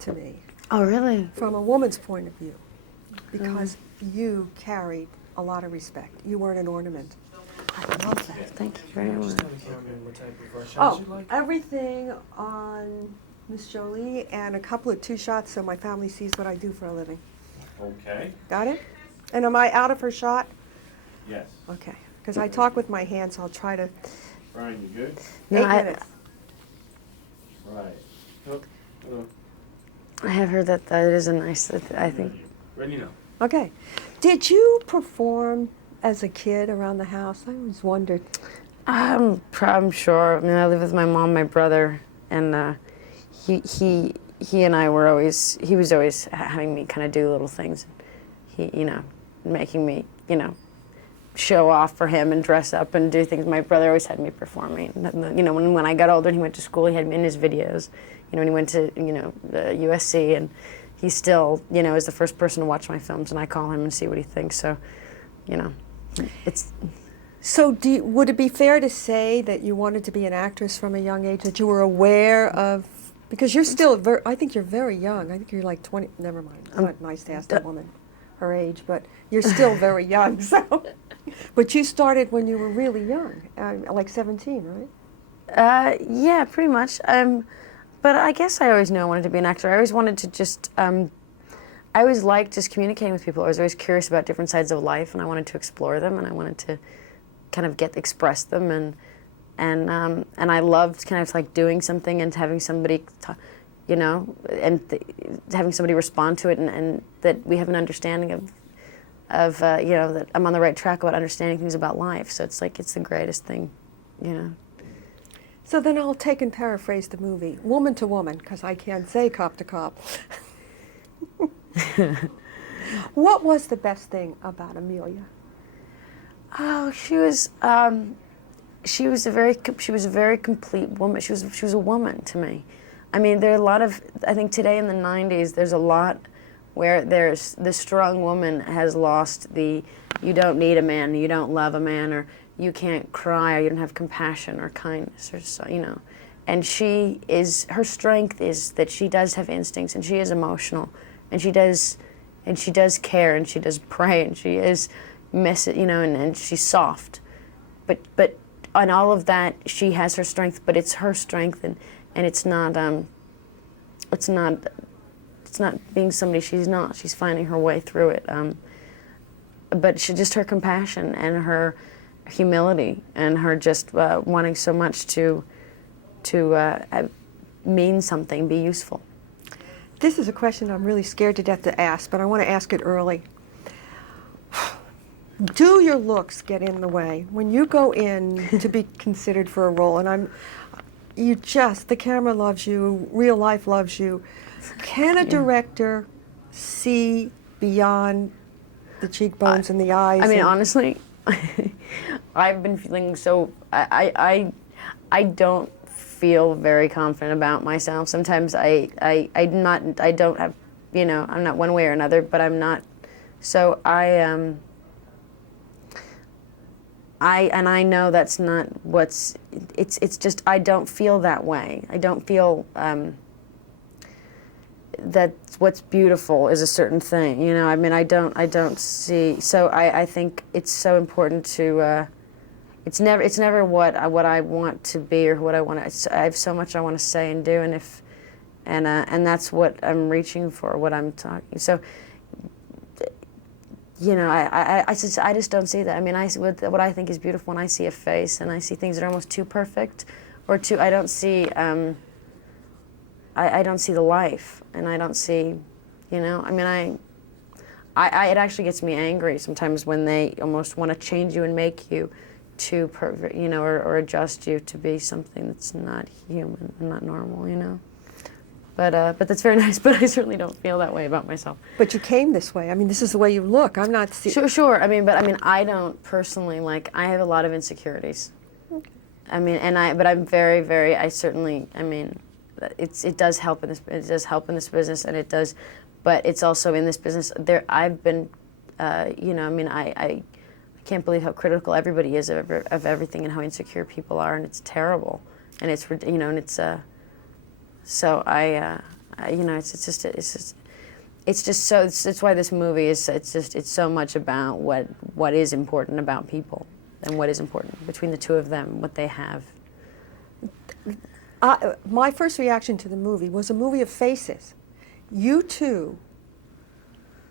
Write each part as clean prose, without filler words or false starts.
to me Oh, really? from a woman's point of view because you carried a lot of respect. You weren't an ornament. I love that. Thank you very much. Oh, everything on Miss Jolie and a couple of two shots so my family sees what I do for a living. Okay. Got it? And am I out of her shot? Yes. Okay. Because I talk with my hands, I'll try to. Brian, you good? No, 8 minutes. Right. Oh, oh. I have heard that that is a nice, I think. Ready now. Okay. Did you perform as a kid around the house? I always wondered. I'm sure. I mean, I live with my mom, my brother, and he and I were always, he was always having me kind of do little things. He, making me, show off for him and dress up and do things. My brother always had me performing. When I got older and he went to school, he had me in his videos. When he went to, the USC, and he still, is the first person to watch my films, and I call him and see what he thinks. So, it's. So would it be fair to say that you wanted to be an actress from a young age, that you were aware of, because you're still, I think you're very young. I think you're like 20, never mind. It's not nice to ask a woman her age, but you're still very young. So, but you started when you were really young, like 17, right? Yeah, pretty much. But I guess I always knew I wanted to be an actor. I always wanted to just, I always liked just communicating with people. I was always curious about different sides of life, and I wanted to explore them, and I wanted to kind of express them, and I loved kind of like doing something and having somebody, having somebody respond to it, and that we have an understanding of that I'm on the right track about understanding things about life. So it's like, it's the greatest thing, So then I'll take and paraphrase the movie, woman to woman, because I can't say cop to cop. What was the best thing about Amelia? Oh, she was a very complete woman. She was a woman to me. I mean, there are a lot of, I think today in the 90s, there's a lot where there's the strong woman has lost the, you don't need a man, you don't love a man, or you can't cry, or you don't have compassion or kindness, or so, And her strength is that she does have instincts, and she is emotional, and she does care, and she does pray, and she is and she's soft. But on all of that, she has her strength, but it's her strength, and it's not being somebody she's not. She's finding her way through it. But just her compassion and her humility and her just wanting so much to mean something, be useful. This is a question I'm really scared to death to ask, but I want to ask it early. Do your looks get in the way when you go in to be considered for a role? And the camera loves you, real life loves you. Can a director see beyond the cheekbones and the eyes? I mean, honestly, I've been feeling so, I don't feel very confident about myself. Sometimes I'm not one way or another, but I'm not. So I know that's not it's just, I don't feel that way. I don't feel that what's beautiful is a certain thing, I mean, I don't see, so I think it's so important to, it's never what I want to be or what I want to, I have so much I want to say and do, and that's what I'm reaching for, what I'm talking, so, I just don't see that. I mean, what I think is beautiful when I see a face and I see things that are almost too perfect, or too, I don't see, I don't see the life, and I don't see, I mean, it actually gets me angry sometimes when they almost want to change you and make you too perfect, or adjust you to be something that's not human and not normal, But that's very nice, but I certainly don't feel that way about myself. But you came this way. I mean, this is the way you look. I'm not... Sure. I mean, I don't personally, I have a lot of insecurities. Okay. I mean, but I'm very, very, I certainly, I mean, it does help in this business, and it does, but it's also in this business, I've been, I mean, I can't believe how critical everybody is of everything and how insecure people are, and it's terrible. And it's, and it's, so I You know, it's just so. It's why this movie is. It's so much about what is important about people and what is important between the two of them, what they have. My first reaction to the movie was a movie of faces. You two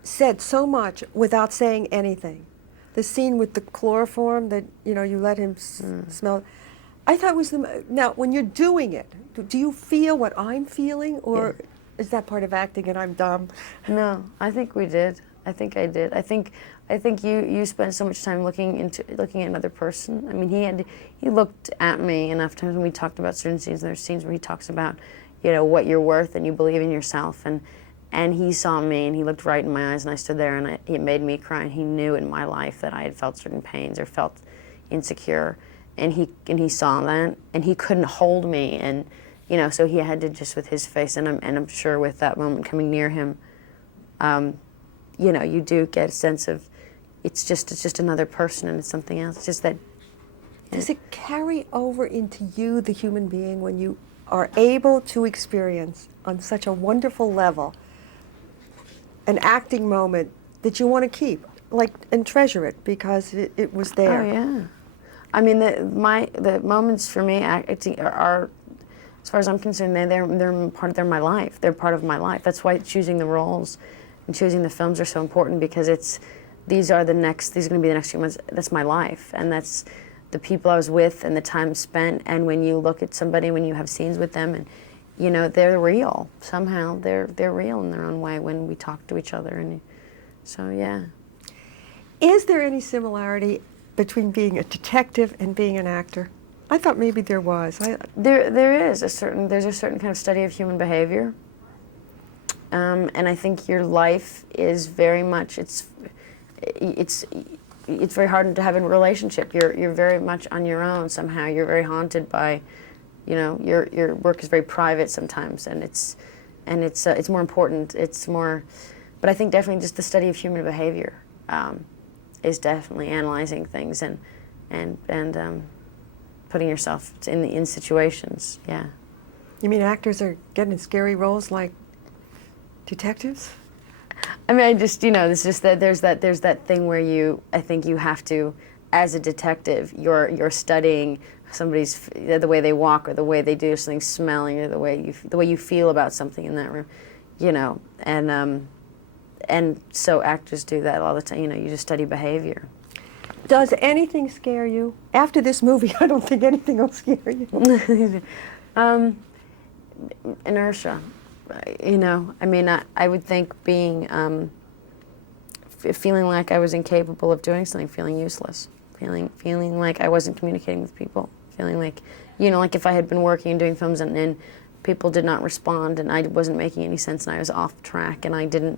said so much without saying anything. The scene with the chloroform that, you know, you let him smell. I thought was now when you're doing it, do you feel what I'm feeling, or is that part of acting and I'm dumb? No, I think we did. I think I did. I think you spent so much time looking at another person. I mean, he looked at me enough times when we talked about certain scenes. There's scenes where he talks about, you know, what you're worth and you believe in yourself, and he saw me and he looked right in my eyes, and I stood there and it made me cry. And he knew in my life that I had felt certain pains or felt insecure, and he saw that, and he couldn't hold me, and you know, so he had to just with his face, and I'm sure with that moment coming near him, you know, you do get a sense of it's just another person and it's something else. It's just that. Does it carry over into you, the human being, when you are able to experience on such a wonderful level an acting moment that you want to keep, like, and treasure it because it was there? Oh yeah, I mean the moments for me acting are, as far as I'm concerned, they're my life. They're part of my life. That's why choosing the roles and choosing the films are so important, because these are going to be the next few months. That's my life, and that's the people I was with and the time spent. And when you look at somebody, when you have scenes with them, and you know they're real somehow. They're real in their own way when we talk to each other, and so yeah. Is there any similarity between being a detective and being an actor? I thought maybe there was. There's a certain kind of study of human behavior, and I think your life is very much it's very hard to have a relationship. You're very much on your own somehow. You're very haunted by, you know, your work is very private sometimes, and it's more important. It's more, but I think definitely just the study of human behavior is definitely analyzing things and putting yourself in situations. Yeah. You mean actors are getting scary roles like detectives? I mean, I just, you know, it's just that there's that thing where I think you have to, as a detective, you're studying somebody's, the way they walk or the way they do something, smelling, or the way you feel about something in that room, you know, and so actors do that all the time. You know, you just study behavior. Does anything scare you? After this movie, I don't think anything will scare you. Inertia. You know, I mean, I would think being, feeling like I was incapable of doing something, feeling useless, feeling like I wasn't communicating with people, feeling like, you know, like if I had been working and doing films and people did not respond and I wasn't making any sense and I was off track and you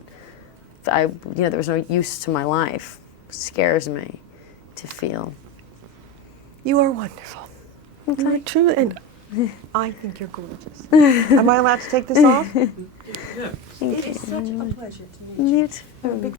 know, there was no use to my life. It scares me to feel. You are wonderful. You're true, and I think you're gorgeous. Am I allowed to take this off? Yeah. It is such a pleasure to meet you. You too.